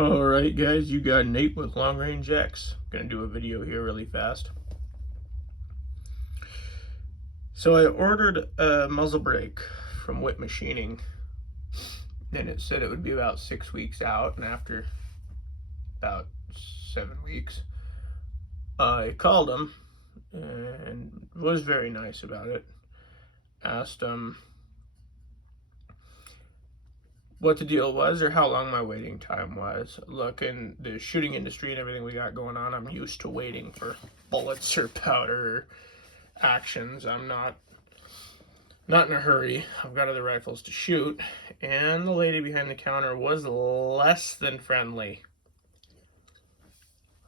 Alright guys, you got Nate with Long Range X. Gonna do a video here really fast. So I ordered a muzzle brake from Witt Machining, and it said it would be about 6 weeks out, and after about 7 weeks, I called them and was very nice about it. Asked them what the deal was or how long my waiting time was. Look, in the shooting industry and everything we got going on, I'm used to waiting for bullets or powder or actions. I'm not in a hurry. I've got other rifles to shoot, and the lady behind the counter was less than friendly.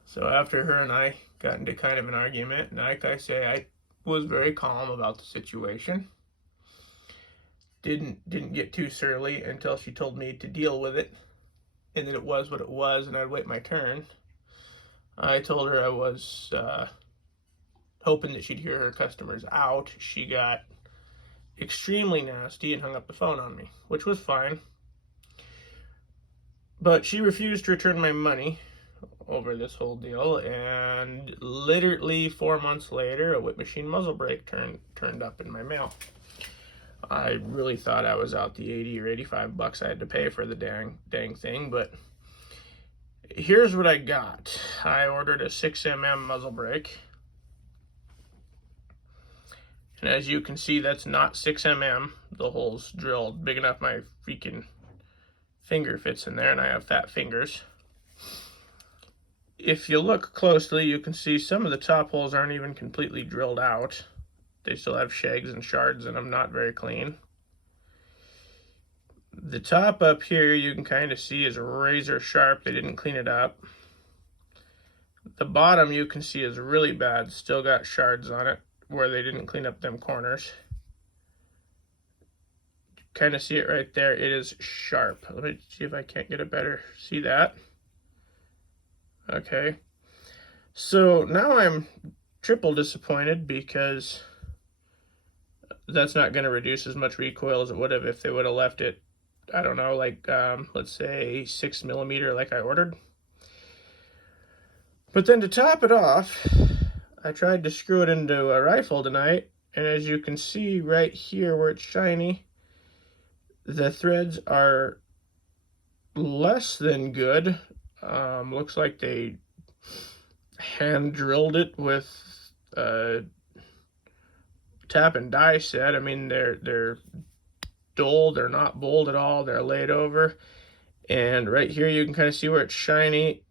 So after her and I got into kind of an argument, and like I say, I was very calm about the situation. Didn't get too surly until she told me to deal with it, and that it was what it was, and I'd wait my turn. I told her I was hoping that she'd hear her customers out. She got extremely nasty and hung up the phone on me, which was fine. But she refused to return my money over this whole deal, and literally 4 months later, a Witt Machine muzzle brake turned up in my mail. I really thought I was out the 80 or 85 bucks I had to pay for the dang thing, but here's what I got. I ordered a 6mm muzzle brake, and as you can see, that's not 6mm. The hole's drilled big enough my freaking finger fits in there, and I have fat fingers. If you look closely, you can see some of the top holes aren't even completely drilled out. They still have shags and shards in them, not very clean. The top up here you can kind of see is razor sharp. They didn't clean it up. The bottom you can see is really bad. Still got shards on it where they didn't clean up them corners. Kind of see it right there. It is sharp. Let me see if I can't get it better. See that? Okay. So now I'm triple disappointed because that's not going to reduce as much recoil as it would have if they would have left it, I don't know, like let's say 6mm like I ordered. But then to top it off, I tried to screw it into a rifle tonight, and as you can see right here where it's shiny, the threads are less than good. Looks like they hand drilled it with tap and die set. I mean, they're dull, they're not bold at all, they're laid over. And right here you can kind of see where it's shiny,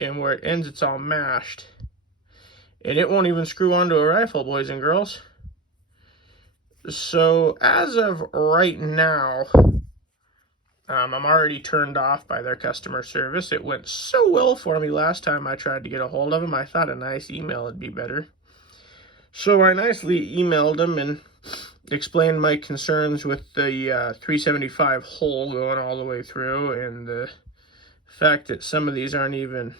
and where it ends it's all mashed. And it won't even screw onto a rifle, boys and girls. So as of right now, I'm already turned off by their customer service. It went so well for me last time I tried to get a hold of them. I thought a nice email would be better. So I nicely emailed them and explained my concerns with the 375 hole going all the way through, and the fact that some of these aren't even,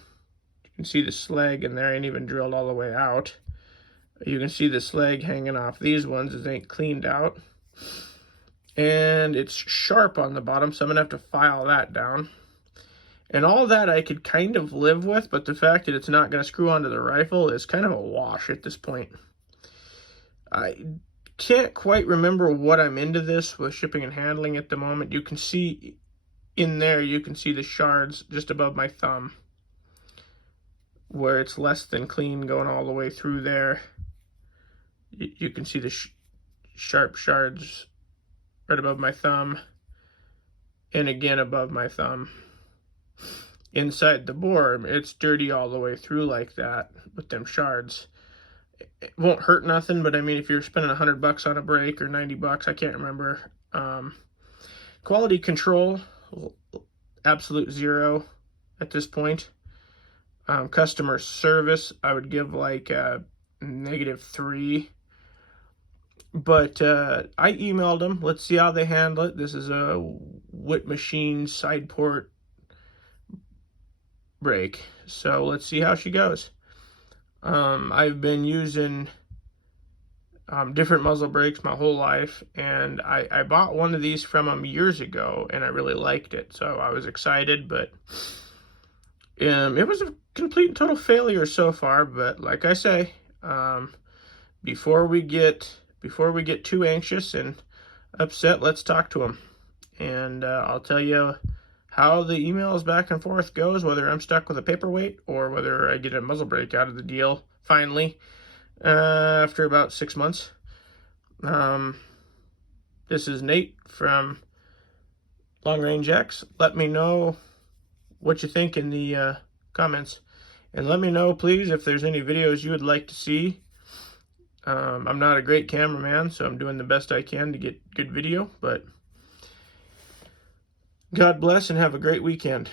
you can see the slag in there ain't even drilled all the way out. You can see the slag hanging off these ones, it ain't cleaned out. And it's sharp on the bottom, so I'm gonna have to file that down. And all that I could kind of live with, but the fact that it's not gonna screw onto the rifle is kind of a wash at this point. I can't quite remember what I'm into this with shipping and handling at the moment. You can see in there, you can see the shards just above my thumb, where it's less than clean going all the way through there. You can see the sharp shards right above my thumb, and again above my thumb. Inside the bore, it's dirty all the way through like that with them shards. It won't hurt nothing, but I mean, if you're spending $100 on a brake or 90 bucks, I can't remember. Quality control, absolute zero at this point. Customer service, I would give like a -3. But I emailed them. Let's see how they handle it. This is a Witt Machine side port brake, so let's see how she goes. I've been using different muzzle brakes my whole life, and I bought one of these from them years ago, and I really liked it, so I was excited, but It was a complete and total failure so far, but like I say, before we get too anxious and upset, let's talk to them. And I'll tell you how the emails back and forth goes, whether I'm stuck with a paperweight or whether I get a muzzle brake out of the deal finally after about 6 months. This is Nate from Long Range X. Let me know what you think in the comments. And let me know, please, if there's any videos you would like to see. I'm not a great cameraman, so I'm doing the best I can to get good video. But God bless and have a great weekend.